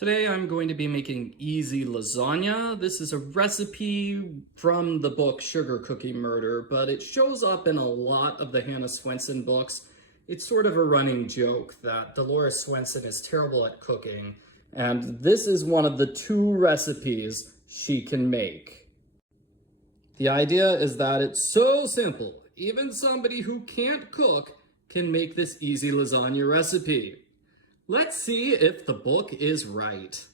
Today I'm going to be making E-Z Lasagna. This is a recipe from the book Sugar Cookie Murder, but it shows up in a lot of the Hannah Swensen books. It's sort of a running joke that Dolores Swensen is terrible at cooking, and this is one of the two recipes she can make. The idea is that it's so simple, even somebody who can't cook can make this E-Z Lasagna recipe. Let's see if the book is right.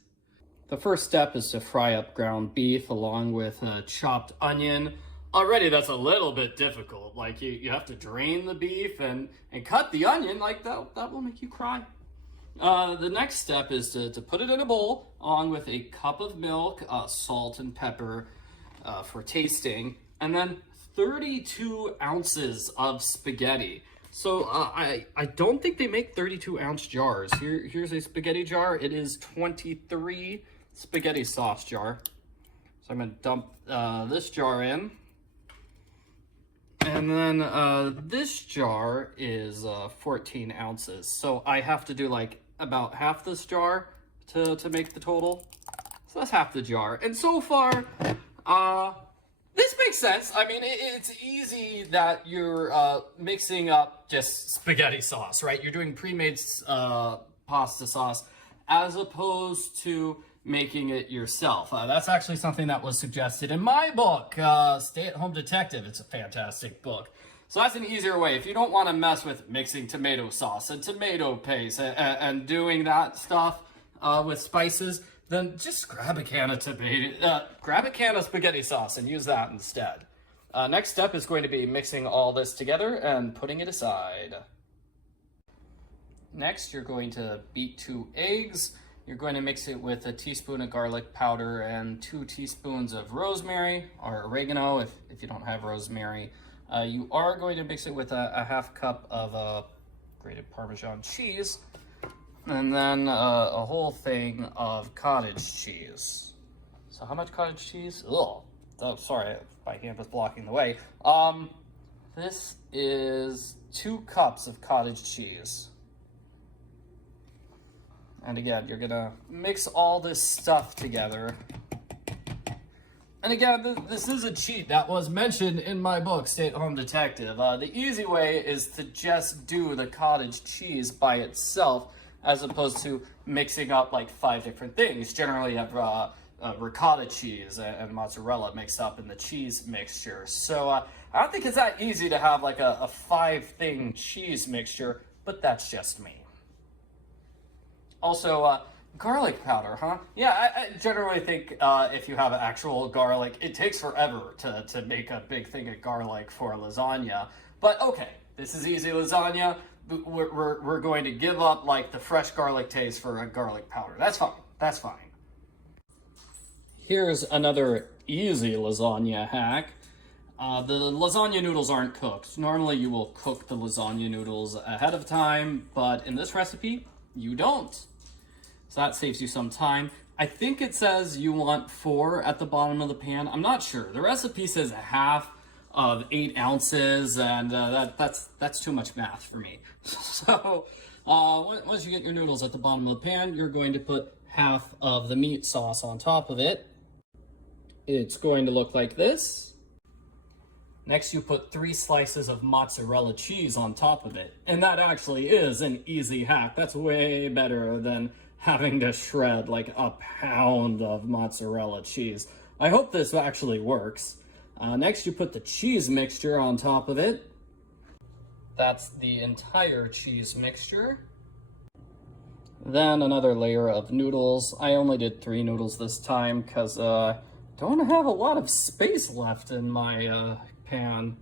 The first step is to fry up ground beef along with a chopped onion. Already that's a little bit difficult. Like you have to drain the beef and cut the onion. Like that will make you cry. The next step is to put it in a bowl along with a cup of milk, salt and pepper for tasting, and then 32 ounces of spaghetti. So I don't think they make 32-ounce jars. Here's a spaghetti jar. It is 23 spaghetti sauce jar. So I'm gonna dump this jar in. And then this jar is 14 ounces. So I have to do like about half this jar to make the total. So that's half the jar. And so far, this makes sense. I mean, it's easy that you're mixing up just spaghetti sauce, right? You're doing pre-made pasta sauce as opposed to making it yourself. That's actually something that was suggested in my book, Stay at Home Detective. It's a fantastic book. So that's an easier way. If you don't want to mess with mixing tomato sauce and tomato paste and doing that stuff with spices, then just grab a can of spaghetti sauce and use that instead. Next step is going to be mixing all this together and putting it aside. Next, you're going to beat 2 eggs. You're going to mix it with a teaspoon of garlic powder and 2 teaspoons of rosemary or oregano if you don't have rosemary. You are going to mix it with a half cup of grated Parmesan cheese. And then a whole thing of cottage cheese. So how much cottage cheese? Oh, sorry, my hand was blocking the way. This is 2 cups of cottage cheese. And again, you're gonna mix all this stuff together. And again, this is a cheat that was mentioned in my book, Stay at Home Detective. The easy way is to just do the cottage cheese by itself, as opposed to mixing up like 5 different things. Generally you have ricotta cheese and mozzarella mixed up in the cheese mixture. So I don't think it's that easy to have like a 5-thing cheese mixture, but that's just me. Also, garlic powder, huh? Yeah, I generally think if you have actual garlic, it takes forever to make a big thing of garlic for lasagna. But okay, this is E-Z Lasagna. We're going to give up like the fresh garlic taste for a garlic powder. That's fine. That's fine. Here's another E-Z Lasagna hack. The lasagna noodles aren't cooked. Normally you will cook the lasagna noodles ahead of time, but in this recipe, you don't. So that saves you some time. I think it says you want 4 at the bottom of the pan. I'm not sure. The recipe says a half of 8 ounces, and that's too much math for me. So once you get your noodles at the bottom of the pan, you're going to put half of the meat sauce on top of it. It's going to look like this. Next, you put 3 slices of mozzarella cheese on top of it. And that actually is an easy hack. That's way better than having to shred like a pound of mozzarella cheese. I hope this actually works. Next, you put the cheese mixture on top of it. That's the entire cheese mixture. Then another layer of noodles. I only did 3 noodles this time because I don't have a lot of space left in my pan.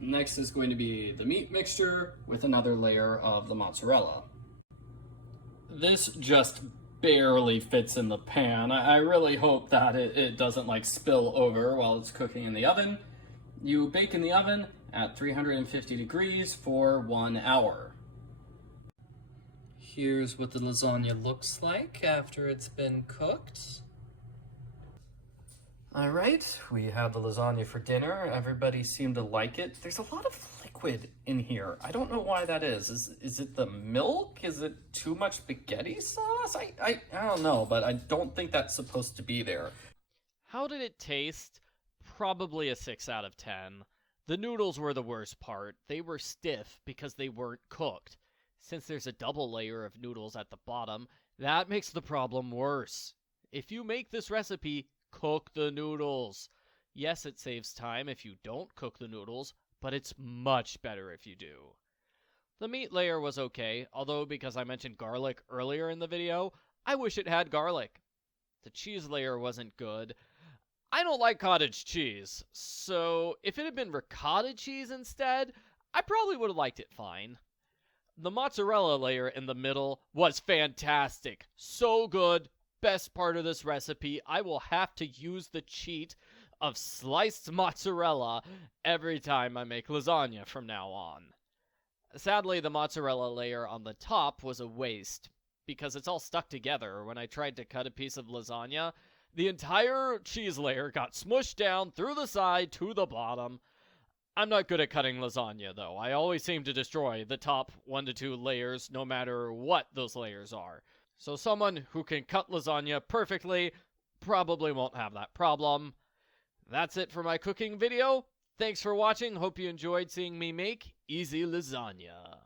Next is going to be the meat mixture with another layer of the mozzarella. This just barely fits in the pan. I really hope that it doesn't like spill over while it's cooking in the oven. You bake in the oven at 350 degrees for 1 hour. Here's what the lasagna looks like after it's been cooked. All right, we have the lasagna for dinner. Everybody seemed to like it. There's a lot of liquid liquid in here. I don't know why that is. Is it the milk? Is it too much spaghetti sauce? I don't know, but I don't think that's supposed to be there. How did it taste? Probably a 6 out of 10. The noodles were the worst part. They were stiff because they weren't cooked. Since there's a double layer of noodles at the bottom, that makes the problem worse. If you make this recipe, cook the noodles. Yes, it saves time if you don't cook the noodles, but it's much better if you do. The meat layer was okay, although because I mentioned garlic earlier in the video, I wish it had garlic. The cheese layer wasn't good. I don't like cottage cheese, so if it had been ricotta cheese instead, I probably would have liked it fine. The mozzarella layer in the middle was fantastic. So good. Best part of this recipe. I will have to use the cheat of sliced mozzarella every time I make lasagna from now on. Sadly, the mozzarella layer on the top was a waste, because it's all stuck together. When I tried to cut a piece of lasagna, the entire cheese layer got smushed down through the side to the bottom. I'm not good at cutting lasagna, though. I always seem to destroy the top 1 to 2 layers, no matter what those layers are. So someone who can cut lasagna perfectly probably won't have that problem. That's it for my cooking video. Thanks for watching. Hope you enjoyed seeing me make E-Z Lasagna.